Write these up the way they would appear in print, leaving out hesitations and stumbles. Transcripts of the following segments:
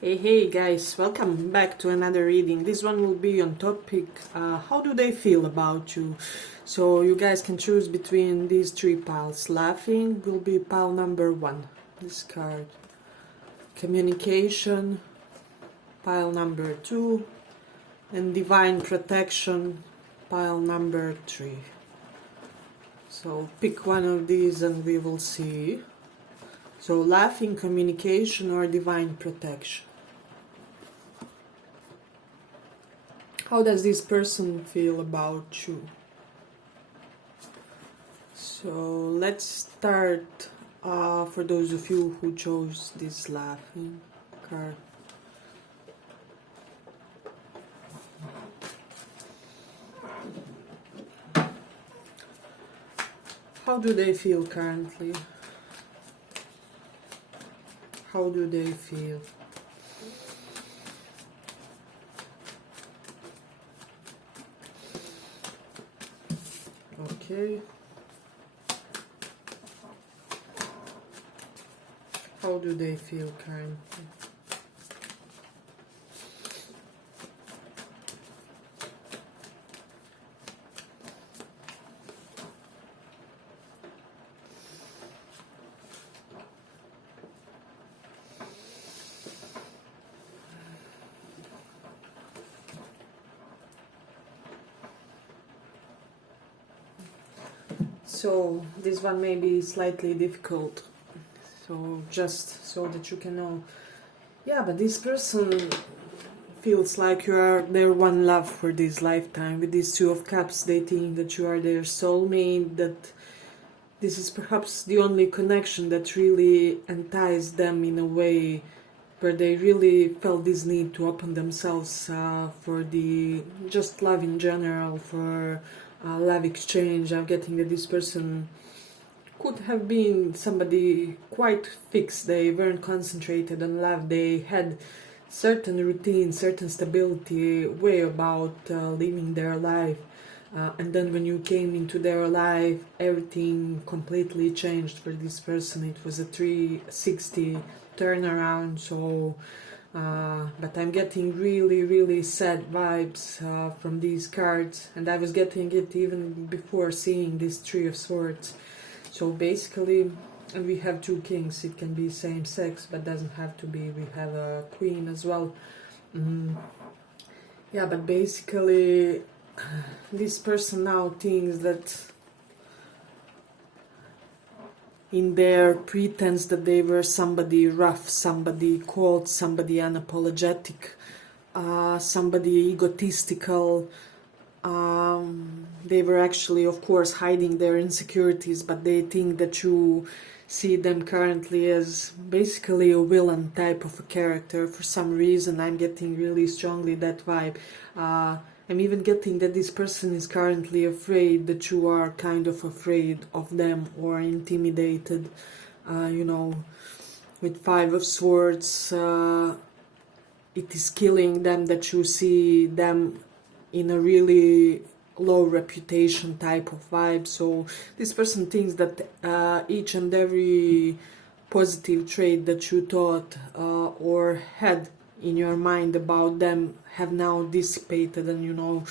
Hey guys, welcome back to another reading. This one will be on topic how do they feel about you. So you guys can choose between these three piles. Laughing will be pile number 1, this card. Communication, pile number 2, and divine protection, pile number 3. So pick one of these and we will see. So laughing, communication, or divine protection. How does this person feel about you? So let's start for those of you who chose this laughing card. How do they feel currently? How do they feel? Okay. How do they feel currently? So this one may be slightly difficult, so just so that you can know. Yeah, but this person feels like you are their one love for this lifetime. With these Two of Cups, they think that you are their soulmate, that this is perhaps the only connection that really enticed them in a way where they really felt this need to open themselves for the just love in general, for love exchange. I'm getting that this person could have been somebody quite fixed. They weren't concentrated on love. They had certain routine, certain stability, way about living their life. And then when you came into their life, everything completely changed for this person. It was a 360 turnaround. So but I'm getting really sad vibes from these cards, and I was getting it even before seeing this Three of Swords. So basically, and we have two kings. It can be same sex, but doesn't have to be. We have a queen as well. Yeah, but basically this person now thinks that in their pretense that they were somebody rough, somebody cold, somebody unapologetic, somebody egotistical, they were actually, of course, hiding their insecurities, but they think that you see them currently as basically a villain type of a character. For some reason, I'm getting really strongly that vibe. I'm even getting that this person is currently afraid that you are kind of afraid of them or intimidated. With Five of Swords, it is killing them that you see them in a really low reputation type of vibe. So this person thinks that each and every positive trait that you thought or had in your mind about them have now dissipated, and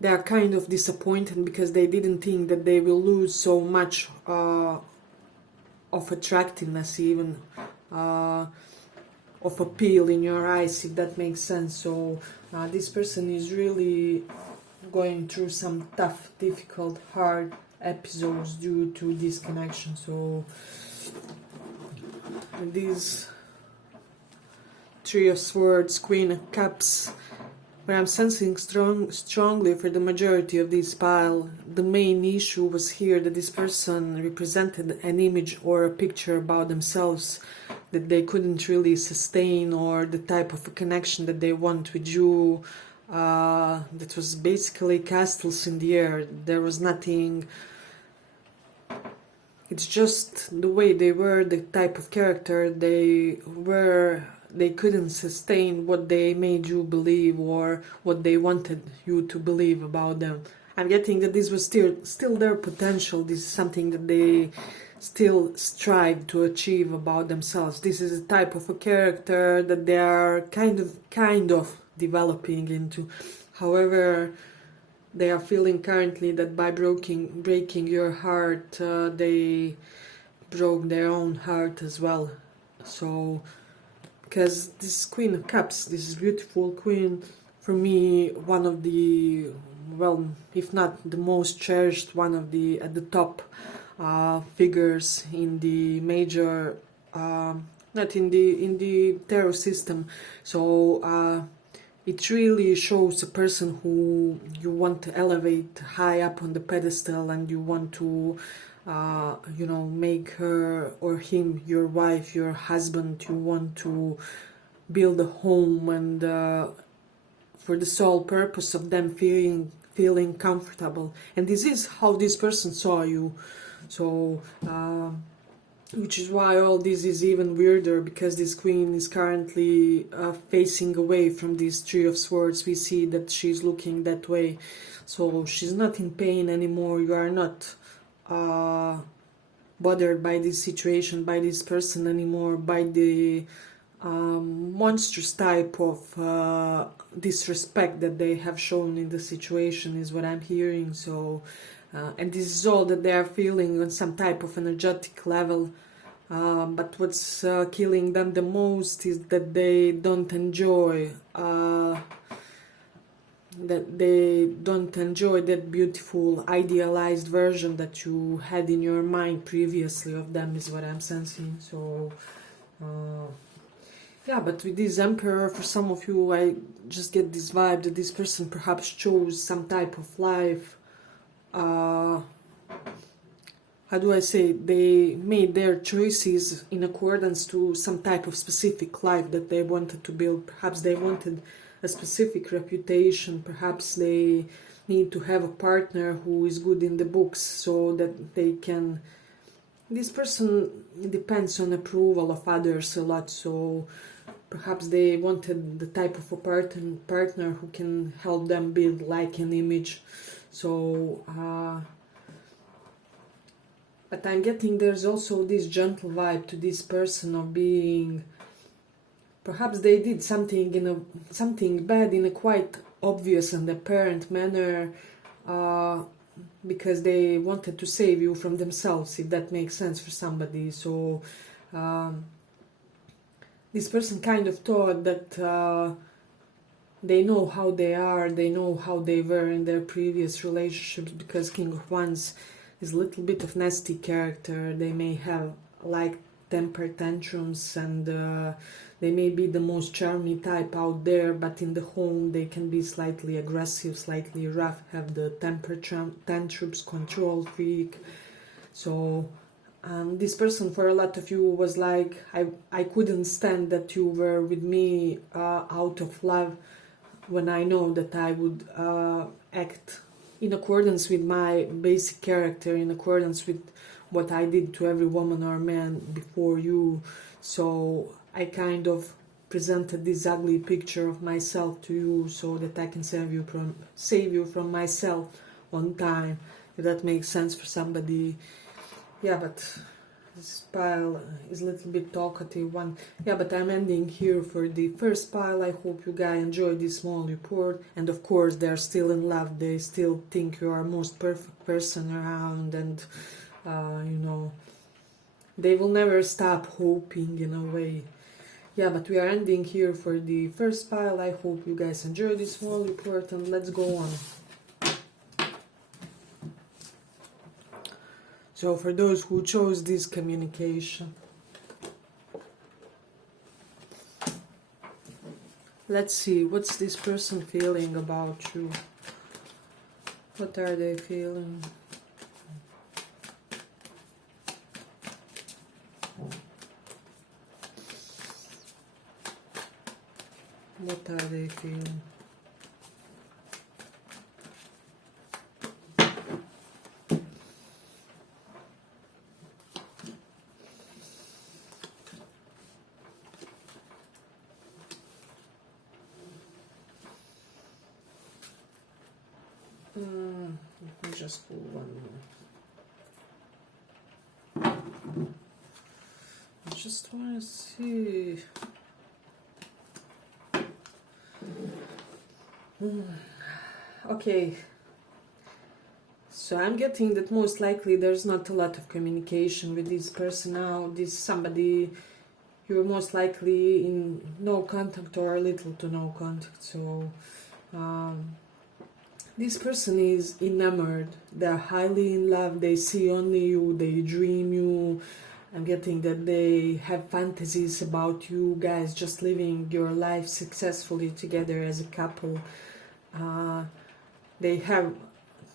they are kind of disappointed because they didn't think that they will lose so much of attractiveness, even of appeal in your eyes, if that makes sense. So this person is really going through some tough, difficult, hard episodes due to this connection. So these Three of Swords, Queen of Cups, where I'm sensing strongly for the majority of this pile, the main issue was here that this person represented an image or a picture about themselves that they couldn't really sustain, or the type of a connection that they want with you that was basically castles in the air. There was nothing. It's just the way they were, the type of character they were. They couldn't sustain what they made you believe or what they wanted you to believe about them. I'm getting that this was still their potential. This is something that they still strive to achieve about themselves. This is a type of a character that they are kind of developing into. However, they are feeling currently that by breaking your heart, they broke their own heart as well. So, because this Queen of Cups, this is beautiful Queen, for me, one of the, well, if not the most cherished, one of the at the top figures in the major, not in the tarot system. So it really shows a person who you want to elevate high up on the pedestal, and you want to you know, make her or him your wife, your husband. You want to build a home, and for the sole purpose of them feeling comfortable. And this is how this person saw you. So which is why all this is even weirder, because this queen is currently facing away from this Three of Swords. We see that she's looking that way, so she's not in pain anymore. You are not bothered by this situation, by this person anymore, by the monstrous type of disrespect that they have shown in the situation, is what I'm hearing. So and this is all that they are feeling on some type of energetic level. But what's killing them the most is that they don't enjoy that beautiful idealized version that you had in your mind previously of them, is what I'm sensing. So yeah, but with this Emperor, for some of you, I just get this vibe that this person perhaps chose some type of life. How do I say, they made their choices in accordance to some type of specific life that they wanted to build. Perhaps they wanted a specific reputation, perhaps they need to have a partner who is good in the books, so that they can... This person depends on approval of others a lot, so perhaps they wanted the type of a partner who can help them build like an image. So but I'm getting there's also this gentle vibe to this person of being... Perhaps they did something bad in a quite obvious and apparent manner, because they wanted to save you from themselves, if that makes sense for somebody. So this person kind of thought that they know how they are, they know how they were in their previous relationships, because King of Wands is a little bit of nasty character. They may have like temper tantrums, and they may be the most charming type out there, but in the home they can be slightly aggressive, slightly rough, have the temper tantrums, control freak. So this person, for a lot of you, was like, I couldn't stand that you were with me out of love, when I know that I would act in accordance with my basic character, in accordance with what I did to every woman or man before you. So I kind of presented this ugly picture of myself to you, so that I can save you from myself on time, if that makes sense for somebody. Yeah, but this pile is a little bit talkative one. Yeah, but I'm ending here for the first pile. I hope you guys enjoyed this small report, and of course they're still in love. They still think you are most perfect person around, and you know, they will never stop hoping in a way. Yeah, but we are ending here for the first pile. I hope you guys enjoyed this small report, and let's go on. So for those who chose this communication, let's see, what's this person feeling about you? What are they feeling? What are they feeling? Let me just pull one more. want to see. Okay, so I'm getting that most likely there's not a lot of communication with this person now. This somebody you're most likely in no contact or little to no contact. So this person is enamored. They're highly in love. They see only you. They dream you. I'm getting that they have fantasies about you guys just living your life successfully together as a couple. They have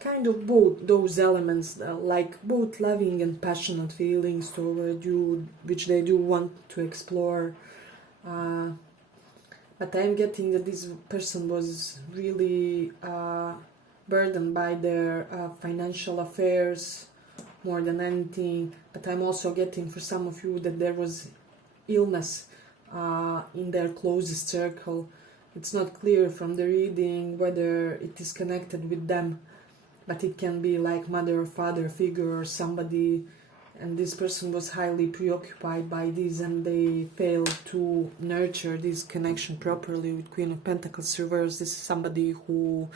kind of both those elements, like both loving and passionate feelings toward you, which they do want to explore. But I'm getting that this person was really burdened by their financial affairs more than anything. But I'm also getting for some of you that there was illness in their closest circle. It's not clear from the reading whether it is connected with them, but it can be like mother or father figure or somebody, and this person was highly preoccupied by this and they failed to nurture this connection properly with Queen of Pentacles reverse. This is somebody who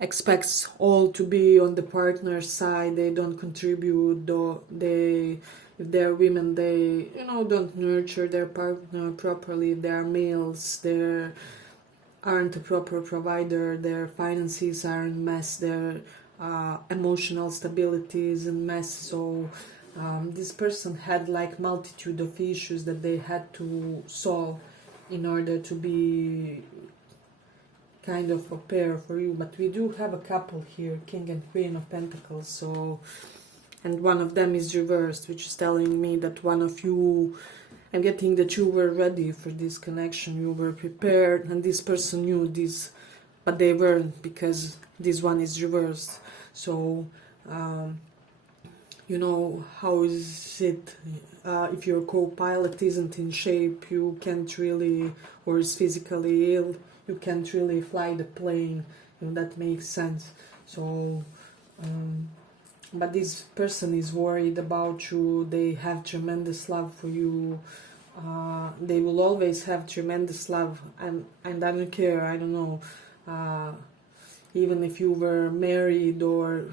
expects all to be on the partner's side. They don't contribute, though if they're women, they don't nurture their partner properly. If they are males, they aren't a proper provider. Their finances are in mess. Their emotional stability is in mess. So this person had like multitude of issues that they had to solve in order to be kind of a pair for you. But we do have a couple here, King and Queen of Pentacles. So, and one of them is reversed, which is telling me that one of you, I'm getting that you were ready for this connection, you were prepared, and this person knew this, but they weren't, because this one is reversed. So, how is it, if your co-pilot isn't in shape, you can't really, or is physically ill, you can't really fly the plane, that makes sense. So, but this person is worried about you. They have tremendous love for you. They will always have tremendous love, and I don't care, I don't know, even if you were married or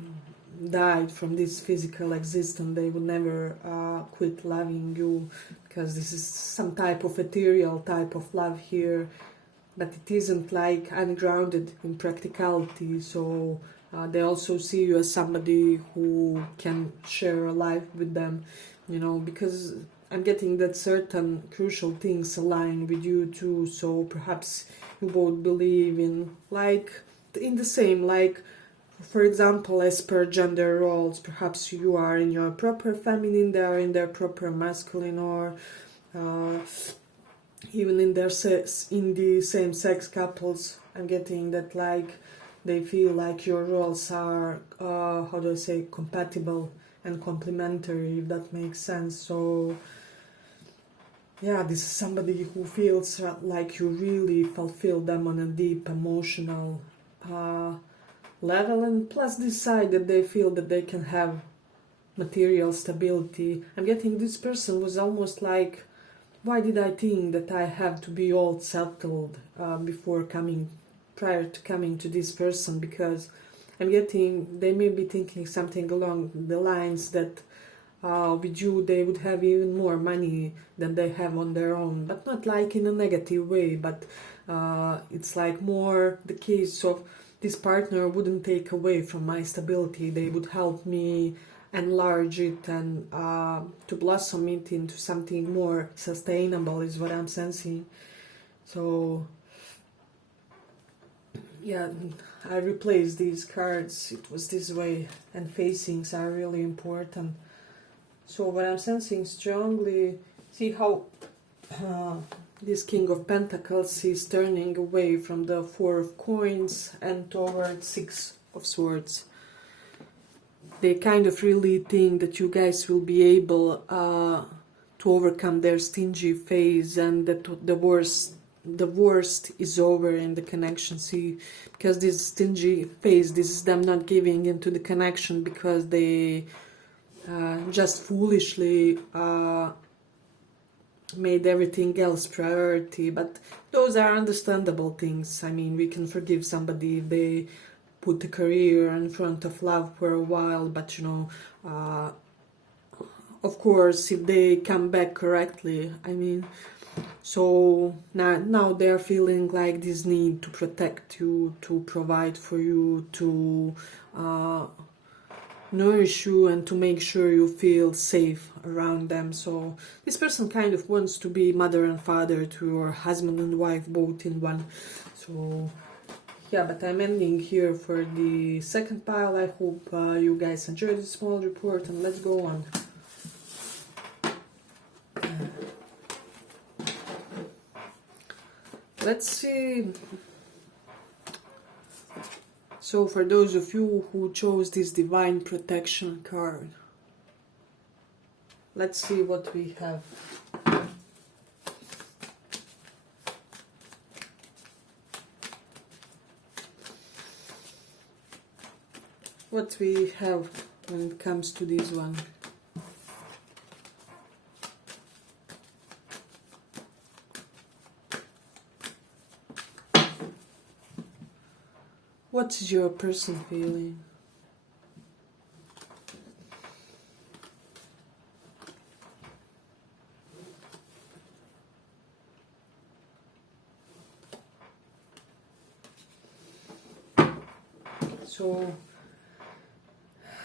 died from this physical existence, they would never quit loving you, because this is some type of ethereal type of love here, but it isn't like ungrounded in practicality. So they also see you as somebody who can share a life with them, because I'm getting that certain crucial things align with you too. So perhaps you both believe in the same, like for example, as per gender roles, perhaps you are in your proper feminine, they are in their proper masculine, or even in the same sex couples. I'm getting that like they feel like your roles are compatible and complementary, if that makes sense. So yeah, this is somebody who feels like you really fulfill them on a deep emotional level, and plus this side that they feel that they can have material stability. I'm getting this person was almost like, why did I think that I have to be all settled prior to coming to this person? Because I'm getting they may be thinking something along the lines that with you they would have even more money than they have on their own, but not like in a negative way, but it's like more the case of this partner wouldn't take away from my stability. They would help me enlarge it and to blossom it into something more sustainable, is what I'm sensing. So yeah, I replaced these cards. It was this way, and facings are really important. So what I'm sensing strongly, see how this King of Pentacles is turning away from the Four of Coins and towards Six of Swords. They kind of really think that you guys will be able to overcome their stingy phase, and that the worst is over in the connection. See, because this stingy phase, this is them not giving into the connection because they just foolishly made everything else priority, but those are understandable things. I mean, we can forgive somebody if they put a career in front of love for a while, but you know, of course, if they come back correctly, I mean, so now they're feeling like this need to protect you, to provide for you, to nourish you, and to make sure you feel safe around them. So this person kind of wants to be mother and father to your husband and wife, both in one. So yeah, but I'm ending here for the second pile. I hope you guys enjoyed this small report, and let's go on. Let's see. So for those of you who chose this divine protection card, let's see what we have. What we have when it comes to this one. What's your person feeling? So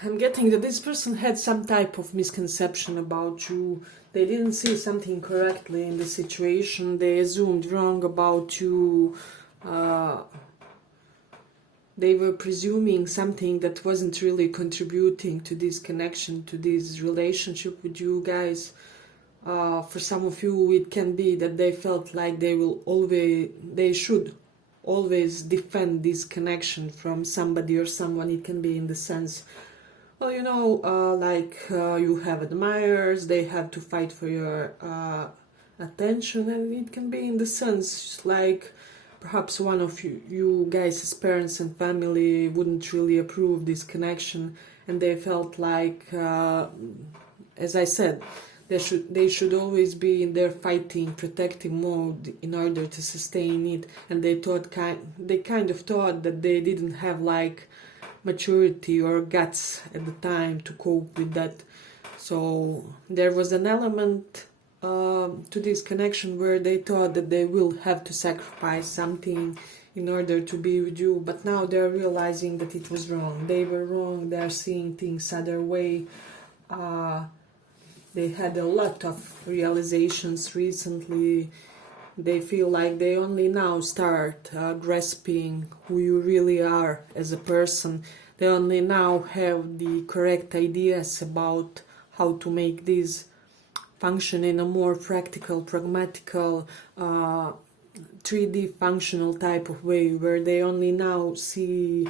I'm getting that this person had some type of misconception about you. They didn't see something correctly in the situation. They assumed wrong about you. They were presuming something that wasn't really contributing to this connection, to this relationship with you guys. For some of you, it can be that they felt like they should always defend this connection from somebody or someone. It can be in the sense, well, you know, you have admirers, they have to fight for your attention, and it can be in the sense like perhaps one of you guys' parents and family wouldn't really approve this connection, and they felt like, as I said, they should always be in their fighting, protective mode in order to sustain it, and they kind of thought that they didn't have like maturity or guts at the time to cope with that. So there was an element to this connection where they thought that they will have to sacrifice something in order to be with you, but now they're realizing that it was wrong. They were wrong. They're seeing things other way. They had a lot of realizations recently. They feel like they only now start grasping who you really are as a person. They only now have the correct ideas about how to make this function in a more practical, pragmatical, 3D functional type of way, where they only now see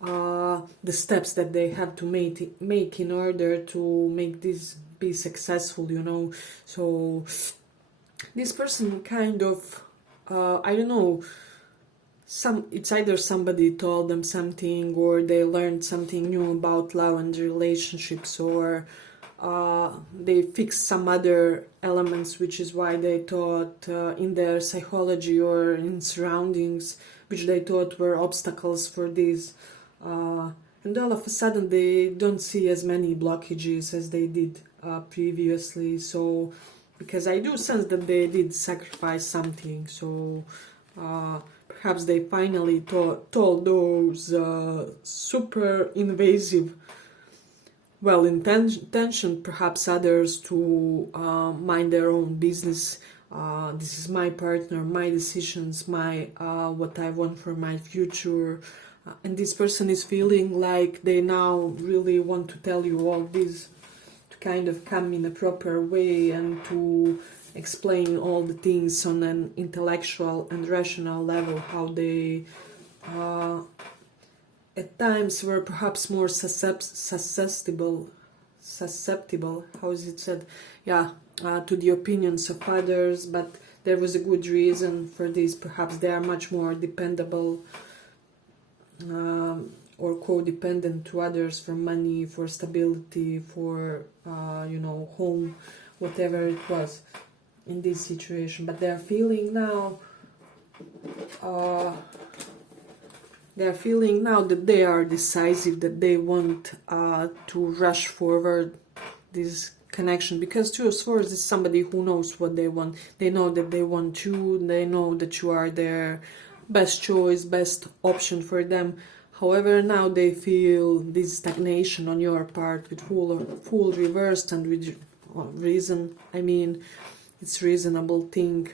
the steps that they have to make in order to make this be successful, you know. So this person kind of, I don't know, it's either somebody told them something, or they learned something new about love and relationships, or they fixed some other elements, which is why they thought in their psychology or in surroundings, which they thought were obstacles for this. And all of a sudden they don't see as many blockages as they did previously. So, because I do sense that they did sacrifice something, so perhaps they finally told those super invasive, well-intentioned perhaps others to mind their own business. This is my partner, my decisions, my what I want for my future. And this person is feeling like they now really want to tell you all this, to kind of come in a proper way and to explain all the things on an intellectual and rational level, how they at times were perhaps more susceptible, how is it said? Yeah, to the opinions of others, but there was a good reason for this. Perhaps they are much more dependable or codependent to others for money, for stability, for home, whatever it was. in this situation, but they're feeling now that they are decisive, that they want to rush forward this connection, because Two of Swords is somebody who knows what they want. They know that they want you, they know that you are their best choice, best option for them. However, now they feel this stagnation on your part with full reversed, and with reason. I mean, it's reasonable thing.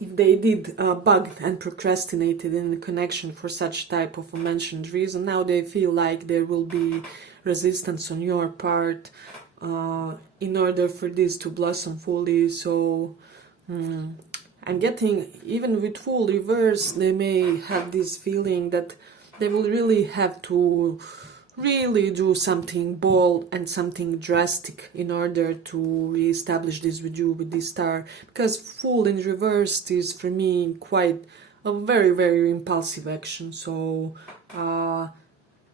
If they did bug and procrastinated in the connection for such type of a mentioned reason, now they feel like there will be resistance on your part in order for this to blossom fully. So I'm getting, even with full reverse, they may have this feeling that they will really have to really do something bold and something drastic in order to re-establish this with you, with this star, because full in reverse is for me quite a very, very impulsive action. So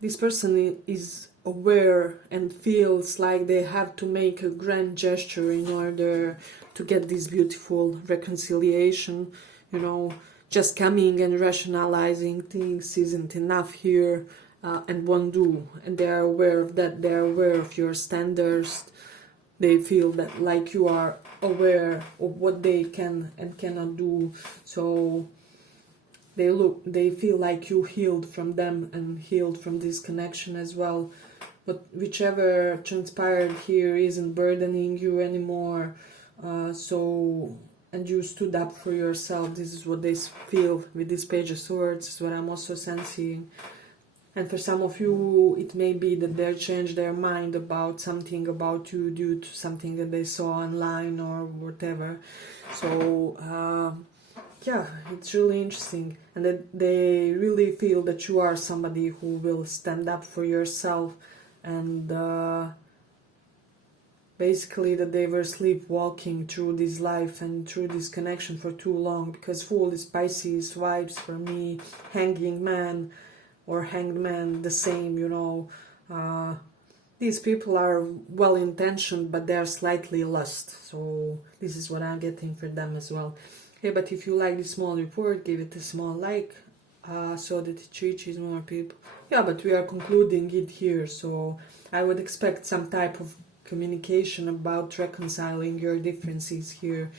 this person is aware and feels like they have to make a grand gesture in order to get this beautiful reconciliation. You know, just coming and rationalizing things isn't enough here. And won't do, and they are aware of that. They are aware of your standards. They feel that like you are aware of what they can and cannot do. So they feel like you healed from them and healed from this connection as well. But whichever transpired here isn't burdening you anymore. And you stood up for yourself. This is what they feel with this Page of Swords. This is what I'm also sensing. And for some of you, it may be that they changed their mind about something about you due to something that they saw online or whatever. So, yeah, it's really interesting. And that they really feel that you are somebody who will stand up for yourself. And basically that they were sleepwalking through this life and through this connection for too long. Because Fool is Pisces vibes for me, Hanging Man or Hanged Man, the same, you know. These people are well-intentioned, but they are slightly lost. So this is what I'm getting for them as well. Hey, but if you like this small report, give it a small like, so that it reaches more people. Yeah, but we are concluding it here, so I would expect some type of communication about reconciling your differences here,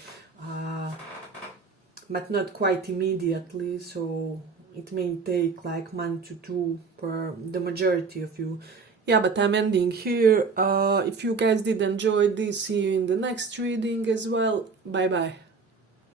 but not quite immediately. So it may take like 1 to 2 for the majority of you. Yeah, but I'm ending here. If you guys did enjoy this, see you in the next reading as well. Bye bye.